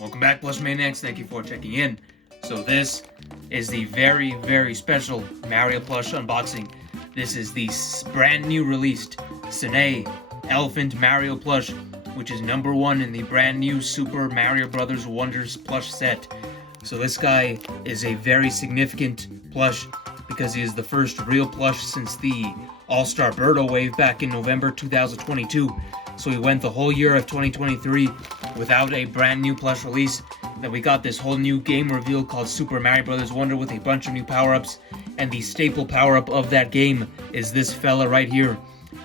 Welcome back, Plush Maniacs. Thank you for checking in. So this is the very, very special Mario plush unboxing. This is the brand new released SANEI Elephant Mario plush, which is number 1 in the brand new Super Mario Bros. Wonders plush set. So this guy is a very significant plush because he is the first real plush since the AllStar Birdo wave back in November 2022. So we went the whole year of 2023 without a brand new plush release. Then we got this whole new game reveal called Super Mario Bros. Wonder with a bunch of new power-ups. And the staple power-up of that game is this fella right here,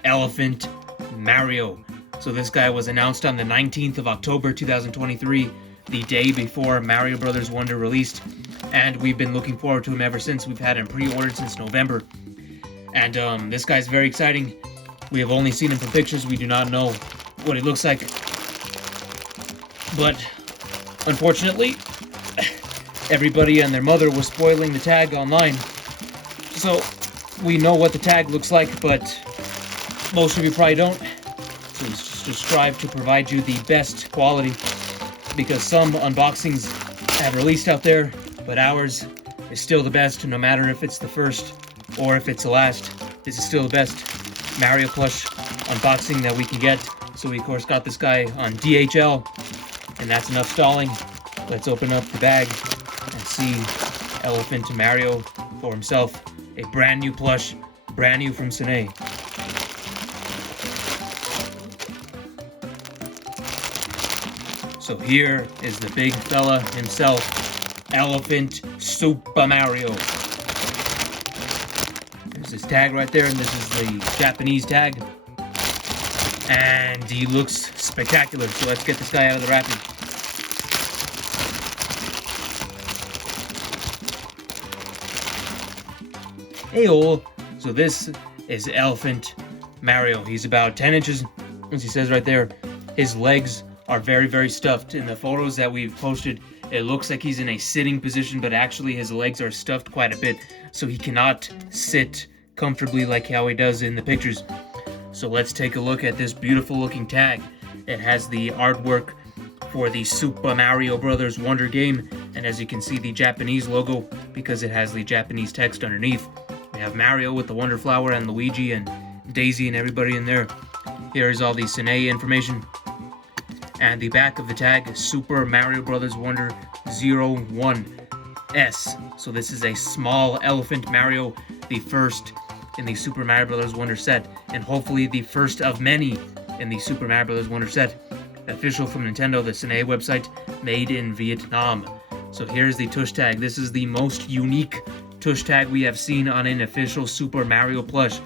Elephant Mario. So this guy was announced on the 19th of October 2023, the day before Mario Bros. Wonder released. And we've been looking forward to him ever since. We've had him pre-ordered since November. And this guy's very exciting. We have only seen him from pictures. We do not know what he looks like. But unfortunately, everybody and their mother was spoiling the tag online. So we know what the tag looks like, but most of you probably don't. So just strive to provide you the best quality, because some unboxings have released out there, but ours is still the best, no matter if it's the first or if it's the last. This is still the best Mario plush unboxing that we can get. So we of course got this guy on DHL, and that's enough stalling. Let's open up the bag and see Elephant Mario for himself. A brand new plush, brand new from SANEI. So here is the big fella himself, Elephant Super Mario. There's his tag right there, and this is the Japanese tag. And he looks spectacular, so let's get this guy out of the wrapping. Heyo! So this is Elephant Mario. He's about 10 inches, as he says right there. His legs are very, very stuffed. In the photos that we've posted, it looks like he's in a sitting position, but actually his legs are stuffed quite a bit, so he cannot sit comfortably like how he does in the pictures. So let's take a look at this beautiful looking tag. It has the artwork for the Super Mario Bros. Wonder game, and as you can see, the Japanese logo, because it has the Japanese text underneath. We have Mario with the Wonder Flower and Luigi and Daisy and everybody in there. Here is all the SANEI information. And the back of the tag is Super Mario Bros. Wonder 01S. So this is a small Elephant Mario, the first in the Super Mario Bros. Wonder set, and hopefully the first of many in the Super Mario Bros. Wonder set. Official from Nintendo, the SANEI website, made in Vietnam. So here's the tush tag. This is the most unique tush tag we have seen on an official Super Mario plush.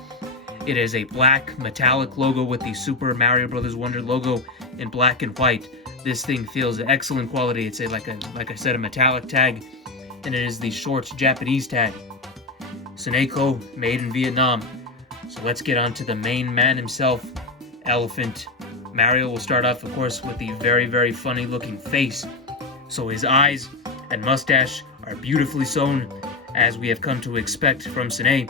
It is a black metallic logo with the Super Mario Bros. Wonder logo in black and white. This thing feels excellent quality. It's like I said, a metallic tag, and it is the short Japanese tag. SANEI made in Vietnam. So let's get on to the main man himself, Elephant Mario. Will start off, of course, with the very, very funny looking face. So his eyes and mustache are beautifully sewn, as we have come to expect from SANEI.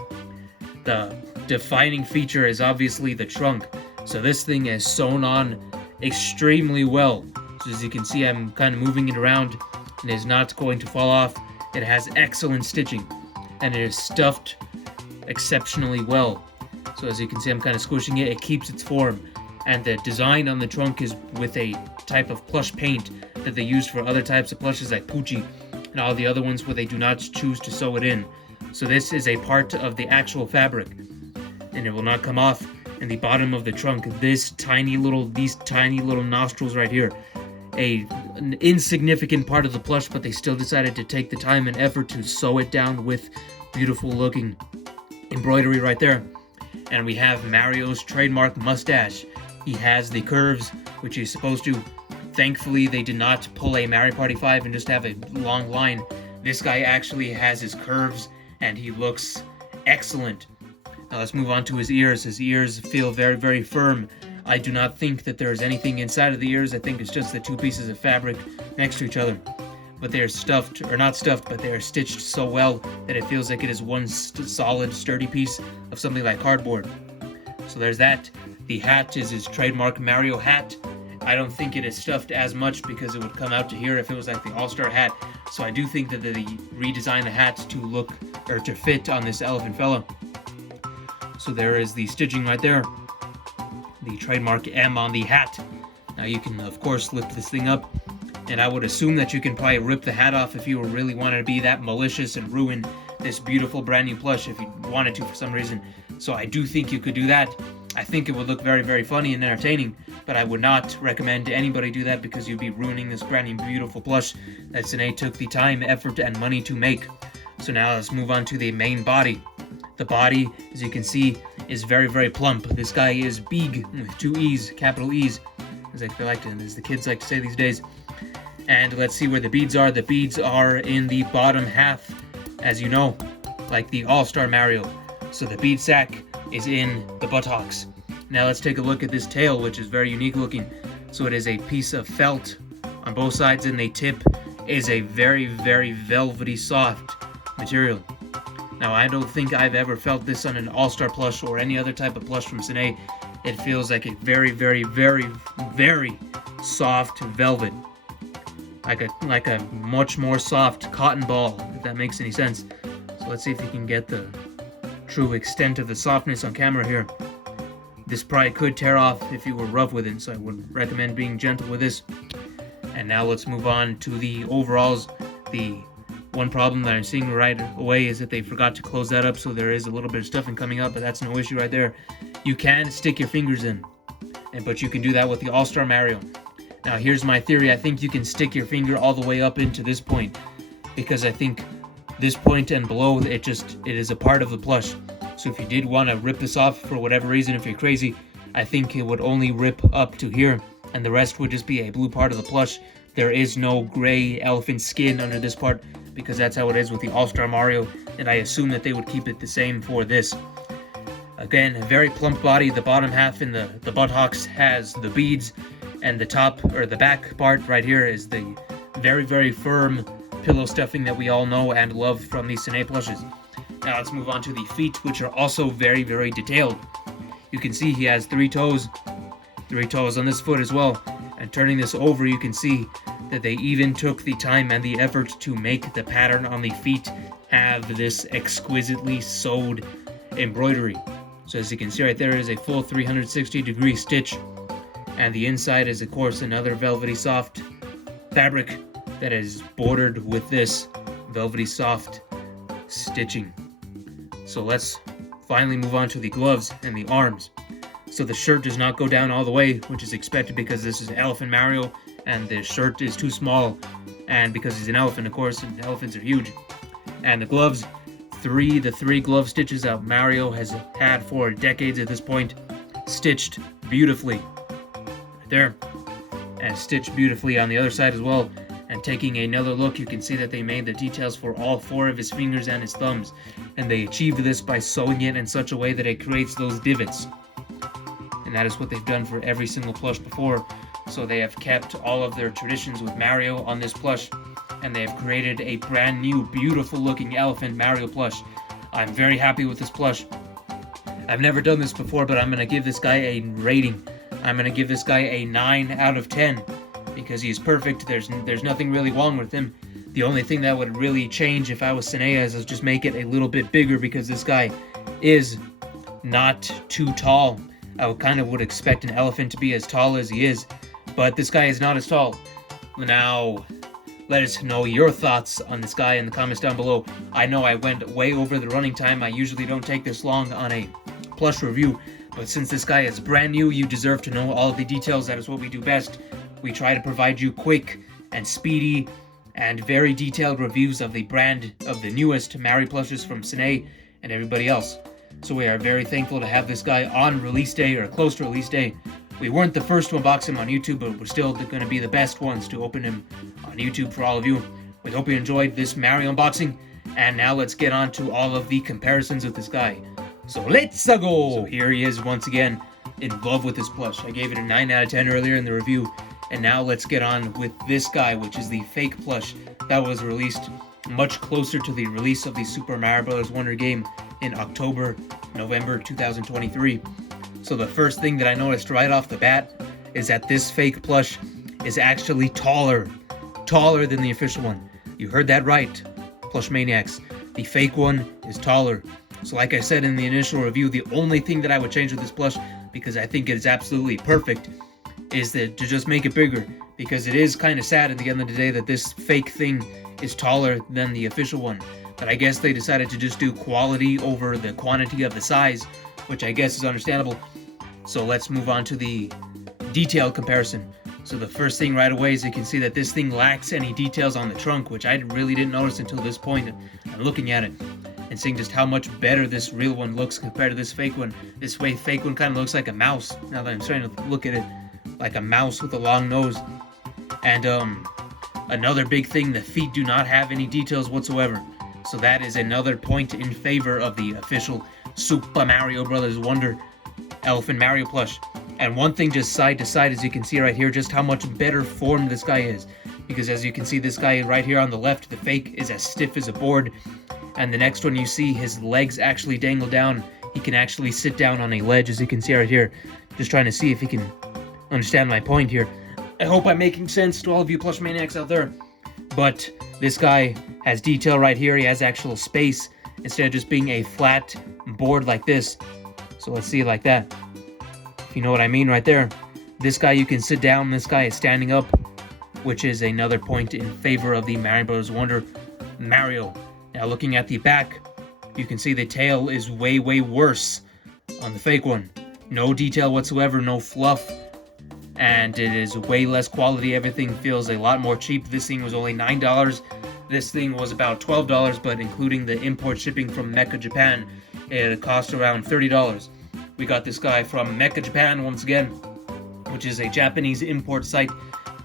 The defining feature is obviously the trunk. So this thing is sewn on extremely well. So as you can see, I'm kind of moving it around, and it is not going to fall off. It has excellent stitching, and it is stuffed exceptionally well. So as you can see, I'm kind of squishing it. It keeps its form, and the design on the trunk is with a type of plush paint that they use for other types of plushes like Poochie and all the other ones where they do not choose to sew it in. So this is a part of the actual fabric, and it will not come off. In the bottom of the trunk, these tiny little nostrils right here, an insignificant part of the plush, but they still decided to take the time and effort to sew it down with beautiful looking embroidery right there. And we have Mario's trademark mustache. He has the curves, which he's supposed to. Thankfully, they did not pull a Mario Party 5 and just have a long line. This guy actually has his curves, and he looks excellent. Now let's move on to his ears. His ears feel very, very firm. I do not think that there's anything inside of the ears. I think it's just the two pieces of fabric next to each other. But they are stuffed, or not stuffed, but they are stitched so well that it feels like it is one solid, sturdy piece of something like cardboard. So there's that. The hat is his trademark Mario hat, I don't think it is stuffed as much because it would come out to here if it was like the All-Star hat. So I do think that they redesigned the hat to look, or to fit on this elephant fella. So there is the stitching right there. The trademark M on the hat. Now you can, of course, lift this thing up. And I would assume that you can probably rip the hat off if you really wanted to be that malicious and ruin this beautiful brand new plush if you wanted to for some reason. So I do think you could do that. I think it would look very, very funny and entertaining, but I would not recommend anybody do that because you'd be ruining this brand new beautiful plush that SANEI took the time, effort, and money to make. So now let's move on to the main body. The body, as you can see, is very, very plump. This guy is big with 2 E's, capital E's, as the kids like to say these days. And let's see where the beads are. The beads are in the bottom half, as you know, like the All-Star Mario. So the bead sack is in the buttocks. Now let's take a look at this tail, which is very unique looking. So it is a piece of felt on both sides, and the tip is a very, very velvety soft material. Now I don't think I've ever felt this on an All-Star plush or any other type of plush from SANEI. It feels like a very, very, very, very soft velvet. Like a much more soft cotton ball, if that makes any sense. So let's see if you can get the true extent of the softness on camera here. This probably could tear off if you were rough with it, so I would recommend being gentle with this. And now let's move on to the overalls. The one problem that I'm seeing right away is that they forgot to close that up, so there is a little bit of stuffing coming up, but that's no issue right there. You can stick your fingers in, but you can do that with the All-Star Mario. Now here's my theory. I think you can stick your finger all the way up into this point, because I think this point and below, it is a part of the plush. So if you did want to rip this off for whatever reason, if you're crazy, I think it would only rip up to here, and the rest would just be a blue part of the plush. There is no gray elephant skin under this part, because that's how it is with the All-Star Mario, and I assume that they would keep it the same for this. Again, a very plump body. The bottom half in the buttocks has the beads, and the top, or the back part right here, is the very, very firm pillow stuffing that we all know and love from these SANEI plushes. Now let's move on to the feet, which are also very, very detailed. You can see he has 3 toes on this foot as well. And turning this over, you can see that they even took the time and the effort to make the pattern on the feet have this exquisitely sewed embroidery. So as you can see right there is a full 360-degree stitch. And the inside is, of course, another velvety soft fabric that is bordered with this velvety soft stitching. So let's finally move on to the gloves and the arms. So the shirt does not go down all the way, which is expected because this is Elephant Mario, and the shirt is too small, and because he's an elephant, of course, and elephants are huge. And the gloves, the three glove stitches that Mario has had for decades at this point, stitched beautifully. There, and stitched beautifully on the other side as well. And taking another look, you can see that they made the details for all 4 of his fingers and his thumbs, and they achieved this by sewing it in such a way that it creates those divots. And that is what they've done for every single plush before. So they have kept all of their traditions with Mario on this plush, and they have created a brand new, beautiful looking Elephant Mario plush. I'm very happy with this plush. I've never done this before, but I'm going to give this guy a rating. I'm going to give this guy a 9 out of 10 because he's perfect. There's nothing really wrong with him. The only thing that would really change if I was SANEI is just make it a little bit bigger, because this guy is not too tall. I would expect an elephant to be as tall as he is, but this guy is not as tall. Now, let us know your thoughts on this guy in the comments down below. I know I went way over the running time. I usually don't take this long on a plush review, but since this guy is brand new, you deserve to know all of the details. That is what we do best. We try to provide you quick and speedy and very detailed reviews of the brand of the newest Mario plushes from SANEI and everybody else. So we are very thankful to have this guy on release day, or close to release day. We weren't the first to unbox him on YouTube, but we're still going to be the best ones to open him on YouTube for all of you. We hope you enjoyed this Mario unboxing, and now let's get on to all of the comparisons with this guy. So let's go! So here he is once again, in love with this plush. I gave it a 9 out of 10 earlier in the review, and now let's get on with this guy, which is the fake plush that was released much closer to the release of the Super Mario Bros. Wonder game in November 2023. So the first thing that I noticed right off the bat is that this fake plush is actually taller than the official one. You heard that right, Plush Maniacs. The fake one is taller. So like I said in the initial review, the only thing that I would change with this plush, because I think it is absolutely perfect, is to just make it bigger. Because it is kind of sad at the end of the day that this fake thing is taller than the official one. But I guess they decided to just do quality over the quantity of the size, which I guess is understandable. So let's move on to the detailed comparison. So the first thing right away is you can see that this thing lacks any details on the trunk, which I really didn't notice until this point. I'm looking at it and seeing just how much better this real one looks compared to this fake one. This way, fake one kind of looks like a mouse, now that I'm starting to look at it, like a mouse with a long nose. And another big thing, the feet do not have any details whatsoever. So that is another point in favor of the official Super Mario Bros. Wonder Elephant Mario plush. And one thing just side to side, as you can see right here, just how much better formed this guy is. Because as you can see, this guy right here on the left, the fake, is as stiff as a board. And the next one, you see his legs actually dangle down. He can actually sit down on a ledge, as you can see right here. Just trying to see if he can understand my point here. I hope I'm making sense to all of you plush maniacs out there. But this guy has detail right here. He has actual space instead of just being a flat board like this. So let's see it like that. If you know what I mean right there. This guy, you can sit down. This guy is standing up, which is another point in favor of the Mario Bros. Wonder Mario. Now looking at the back, you can see the tail is way worse on the fake one. No detail whatsoever, no fluff, and it is way less quality. Everything feels a lot more cheap. This thing was only $9. This thing was about $12, but including the import shipping from Mecca, Japan, it cost around $30. We got this guy from Mecca, Japan, once again, which is a Japanese import site,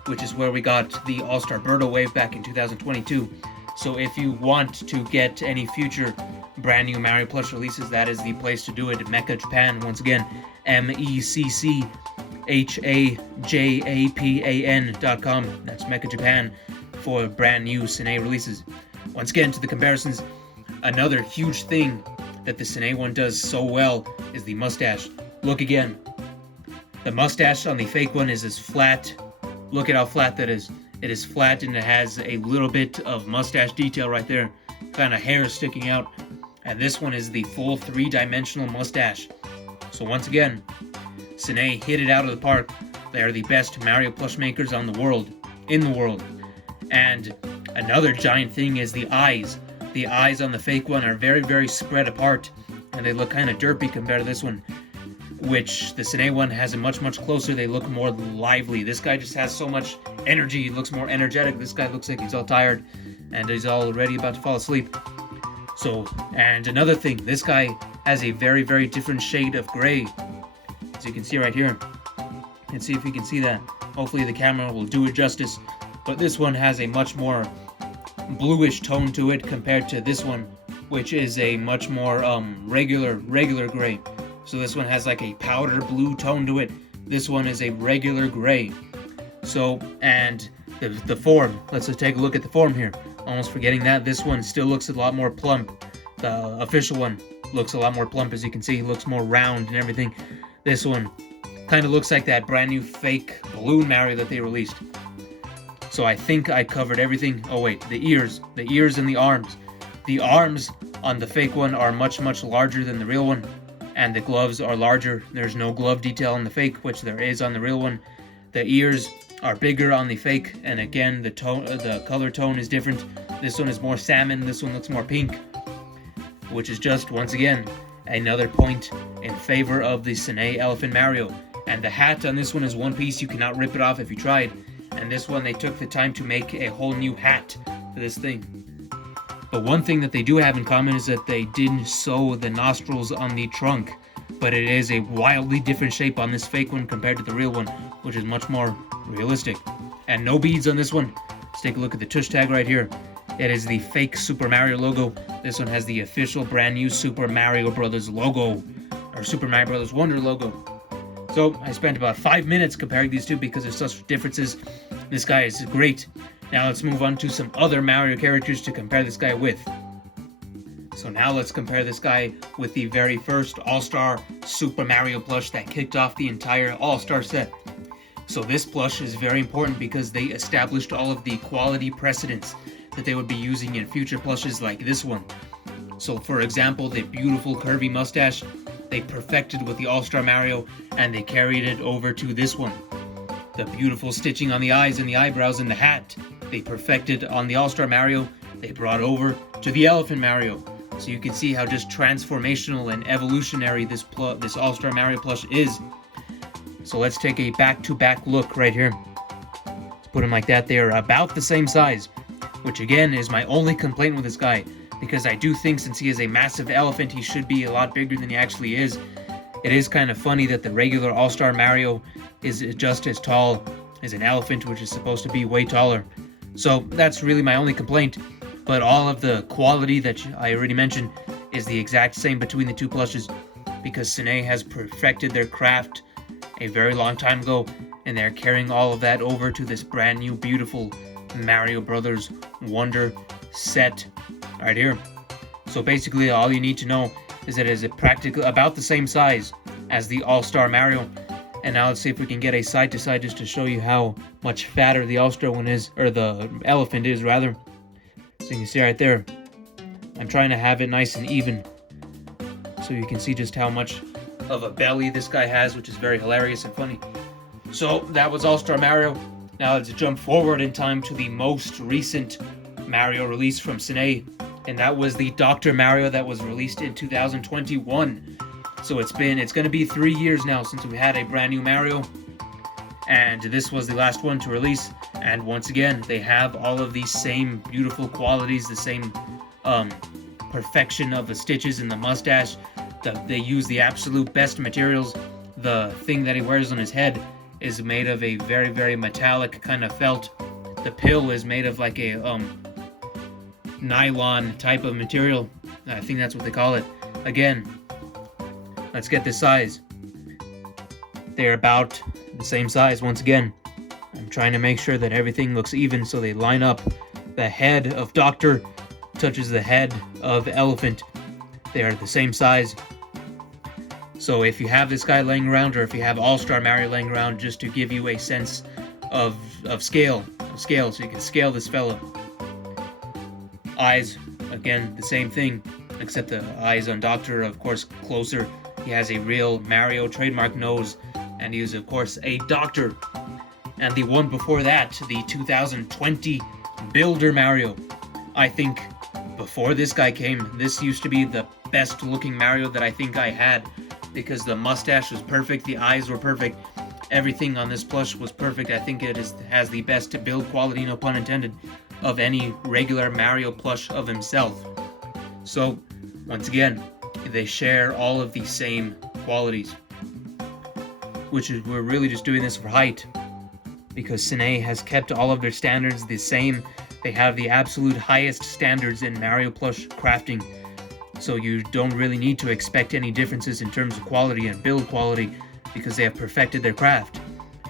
which is where we got the AllStar Birdo wave back in 2022. So if you want to get any future brand new Mario plush releases, that is the place to do it. Mecca, Japan, once again, MECCHAJAPAN.com. That's Mecca, Japan, for brand new SANEI releases. Once again, to the comparisons, another huge thing that the SANEI one does so well is the mustache. Look again. The mustache on the fake one is as flat. Look at how flat that is. It is flat and it has a little bit of mustache detail right there. Kind of hair sticking out. And this one is the full 3-dimensional mustache. So once again, SANEI hit it out of the park. They are the best Mario plush makers in the world. And another giant thing is the eyes. The eyes on the fake one are very spread apart, and they look kind of derpy compared to this one, which the SANEI one has a much closer. They look more lively. This guy just has so much energy. He looks more energetic. This guy looks like he's all tired and he's already about to fall asleep. So, and another thing, this guy has a very different shade of gray, as you can see right here. Let's see if we can see that. Hopefully the camera will do it justice. But this one has a much more bluish tone to it compared to this one, which is a much more regular gray. So this one has like a powder blue tone to it. This one is a regular gray. So, and the form, let's just take a look at the form here. Almost forgetting that this one still looks a lot more plump. The official one looks a lot more plump, as you can see. It looks more round and everything. This one kind of looks like that brand new fake balloon Mario that they released. So I think I covered everything. Oh wait, the ears and the arms. The arms on the fake one are much larger than the real one, and the gloves are larger. There's no glove detail on the fake, which there is on the real one. The ears are bigger on the fake, and again, the color tone is different. This one is more salmon, this one looks more pink, which is just, once again, another point in favor of the SANEI Elephant Mario. And the hat on this one is one piece. You cannot rip it off if you tried. And this one, they took the time to make a whole new hat for this thing. But one thing that they do have in common is that they didn't sew the nostrils on the trunk. But it is a wildly different shape on this fake one compared to the real one, which is much more realistic. And no beads on this one. Let's take a look at the tush tag right here. It is the fake Super Mario logo. This one has the official brand new Super Mario Bros. Logo, or Super Mario Bros. Wonder logo. So I spent about 5 minutes comparing these two because there's such differences. This guy is great. Now let's move on to some other Mario characters to compare this guy with. So now let's compare this guy with the very first AllStar Super Mario plush that kicked off the entire AllStar set. So this plush is very important because they established all of the quality precedents that they would be using in future plushes like this one. So for example, the beautiful curvy mustache, they perfected with the AllStar Mario, and they carried it over to this one. The beautiful stitching on the eyes and the eyebrows and the hat, they perfected on the AllStar Mario, they brought over to the Elephant Mario. So you can see how just transformational and evolutionary this AllStar Mario plush is. So let's take a back-to-back look right here. Let's put them like that. They are about the same size, which again is my only complaint with this guy, because I do think since he is a massive elephant, he should be a lot bigger than he actually is. It is kind of funny that the regular AllStar Mario is just as tall as an elephant, which is supposed to be way taller. So that's really my only complaint. But all of the quality that I already mentioned is the exact same between the two plushes, because SANEI has perfected their craft a very long time ago, and they're carrying all of that over to this brand new beautiful Mario Brothers Wonder set right here. So basically all you need to know is that it is practically about the same size as the AllStar Mario. And now let's see if we can get a side to side just to show you how much fatter the AllStar one is, or the elephant is rather. So you can see right there, I'm trying to have it nice and even so you can see just how much of a belly this guy has, which is very hilarious and funny. So that was AllStar Mario. Now let's jump forward in time to the most recent Mario release from SANEI, and that was the Dr. Mario that was released in 2021. So it's going to be 3 years now since we had a brand new Mario, and this was the last one to release. And once again, they have all of these same beautiful qualities, the same perfection of the stitches and the mustache. They use the absolute best materials. The thing that he wears on his head is made of a very, very metallic kind of felt. The pill is made of like a nylon type of material. I think that's what they call it. Again, let's get this size. They're about the same size. Once again, I'm trying to make sure that everything looks even so they line up. The head of Doctor touches the head of Elephant. They are the same size. So if you have this guy laying around, or if you have AllStar Mario laying around, just to give you a sense of scale, so you can scale this fella. Eyes, again, the same thing, except the eyes on Doctor, of course, closer. He has a real Mario trademark nose, and he is, of course, a doctor. And the one before that, the 2020 Builder Mario. I think before this guy came, this used to be the best looking Mario that I think I had, because the mustache was perfect, the eyes were perfect, everything on this plush was perfect. I think it has the best build quality, no pun intended, of any regular Mario plush of himself. So, once again, they share all of the same qualities, which is, we're really just doing this for height, because SANEI has kept all of their standards the same. They have the absolute highest standards in Mario plush crafting, so you don't really need to expect any differences in terms of quality and build quality, because they have perfected their craft.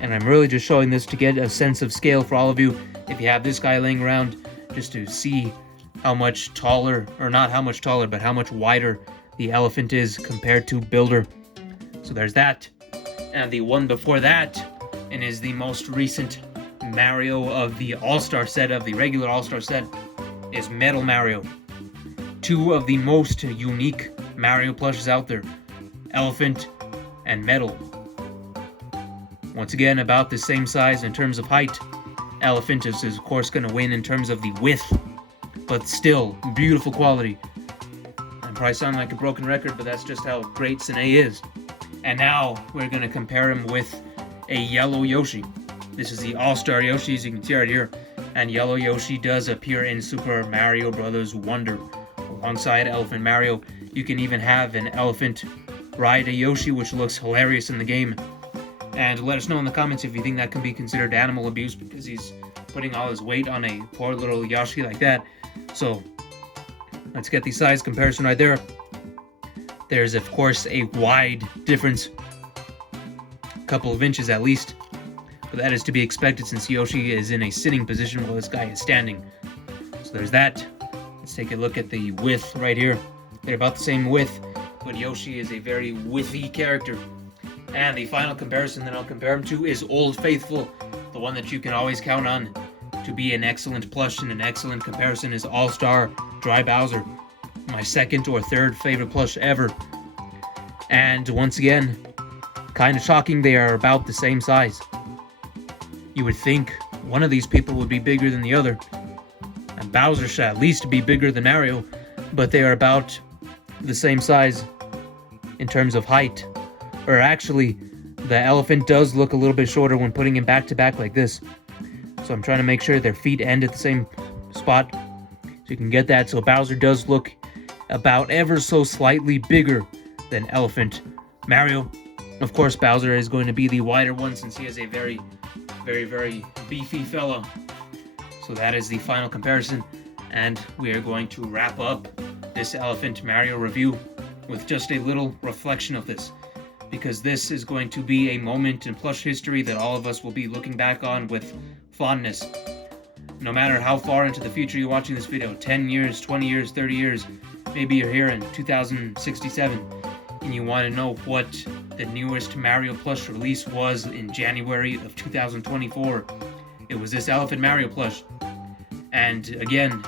And I'm really just showing this to get a sense of scale for all of you. If you have this guy laying around, just to see how much taller, or not how much taller, but how much wider the elephant is compared to Builder. So there's that. And the one before that, and is the most recent Mario of the AllStar set, of the regular AllStar set, is Metal Mario. Two of the most unique Mario plushes out there, Elephant and Metal. Once again, about the same size in terms of height. Elephant is of course going to win in terms of the width, but still, beautiful quality. I probably sound like a broken record, but that's just how great SANEI is. And now, we're going to compare him with a yellow Yoshi. This is the AllStar Yoshi, as you can see right here. And yellow Yoshi does appear in Super Mario Bros. Wonder. Alongside Elephant Mario, you can even have an elephant ride a Yoshi, which looks hilarious in the game. And let us know in the comments if you think that can be considered animal abuse, because he's putting all his weight on a poor little Yoshi like that. So, let's get the size comparison right there. There's, of course, a wide difference. A couple of inches at least. But that is to be expected since Yoshi is in a sitting position while this guy is standing. So there's that. Let's take a look at the width right here. They're about the same width, but Yoshi is a very widthy character. And the final comparison that I'll compare him to is Old Faithful, the one that you can always count on to be an excellent plush and an excellent comparison is AllStar Dry Bowser, my second or third favorite plush ever. And once again, kind of shocking, they are about the same size. You would think one of these people would be bigger than the other, and Bowser should at least be bigger than Mario, but they are about the same size in terms of height. Or actually, the elephant does look a little bit shorter when putting him back to back like this. So I'm trying to make sure their feet end at the same spot, so you can get that. So Bowser does look about ever so slightly bigger than Elephant. Mario, of course, Bowser is going to be the wider one since he is a very, very beefy fellow. So that is the final comparison, and we are going to wrap up this Elephant Mario review with just a little reflection of this, because this is going to be a moment in plush history that all of us will be looking back on with fondness. No matter how far into the future you're watching this video, 10 years, 20 years, 30 years, maybe you're here in 2067 and you want to know what the newest Mario plush release was in January of 2024. It was this Elephant Mario plush. And again,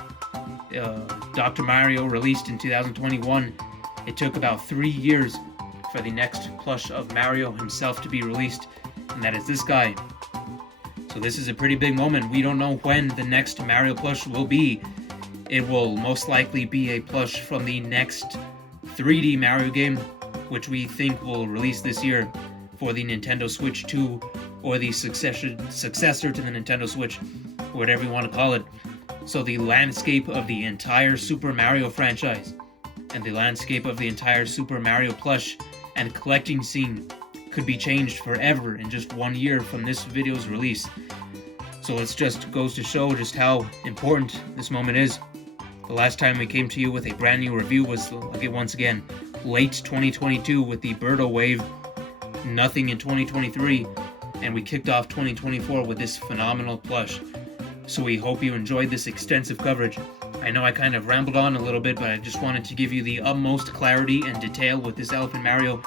Dr. Mario released in 2021. It took about 3 years for the next plush of Mario himself to be released, and that is this guy. So this is a pretty big moment. We don't know when the next Mario plush will be. It will most likely be a plush from the next 3D Mario game, which we think will release this year for the Nintendo Switch 2, or the successor to the Nintendo Switch, whatever you want to call it. So the landscape of the entire Super Mario franchise, and the landscape of the entire Super Mario plush and collecting scene could be changed forever in just 1 year from this video's release. So it just goes to show just how important this moment is. The last time we came to you with a brand new review was, once again, late 2022 with the Birdo Wave, nothing in 2023, and we kicked off 2024 with this phenomenal plush. So we hope you enjoyed this extensive coverage. I know I kind of rambled on a little bit, but I just wanted to give you the utmost clarity and detail with this Elephant Mario,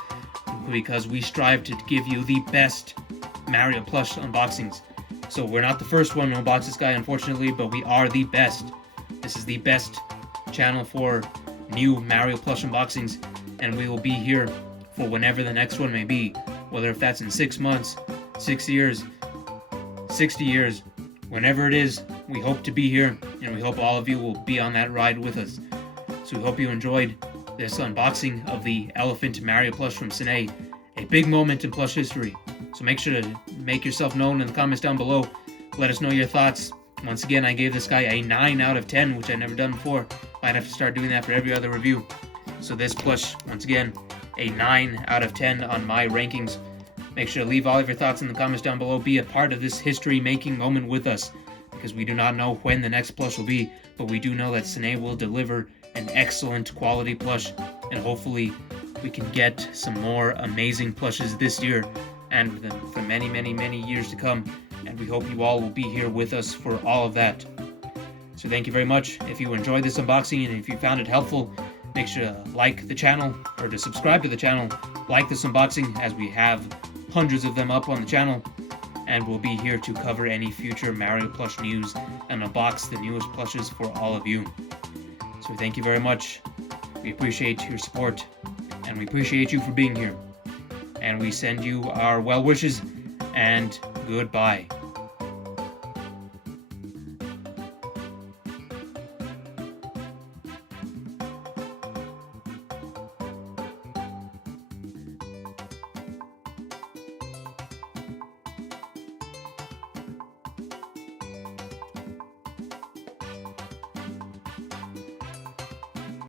because we strive to give you the best Mario plush unboxings. So we're not the first one to unbox this guy, unfortunately, but we are the best. This is the best channel for new Mario plush unboxings, and we will be here for whenever the next one may be, whether if that's in 6 months, 6 years, 60 years, whenever it is. We hope to be here, and we hope all of you will be on that ride with us. So we hope you enjoyed this unboxing of the Elephant Mario plush from SANEI, a big moment in plush history. So make sure to make yourself known in the comments down below. Let us know your thoughts. Once again, I gave this guy a 9 out of 10, which I've never done before. Might have to start doing that for every other review. So this plush, once again, a 9 out of 10 on my rankings. Make sure to leave all of your thoughts in the comments down below. Be a part of this history-making moment with us, because we do not know when the next plush will be, but we do know that SANEI will deliver an excellent quality plush, and hopefully we can get some more amazing plushes this year and for many, many, many years to come, and we hope you all will be here with us for all of that. So thank you very much. If you enjoyed this unboxing and if you found it helpful, make sure to like the channel, or to subscribe to the channel, like this unboxing, as we have hundreds of them up on the channel, and we'll be here to cover any future Mario plush news and unbox the newest plushes for all of you. So thank you very much. We appreciate your support, and we appreciate you for being here. And we send you our well wishes, and goodbye.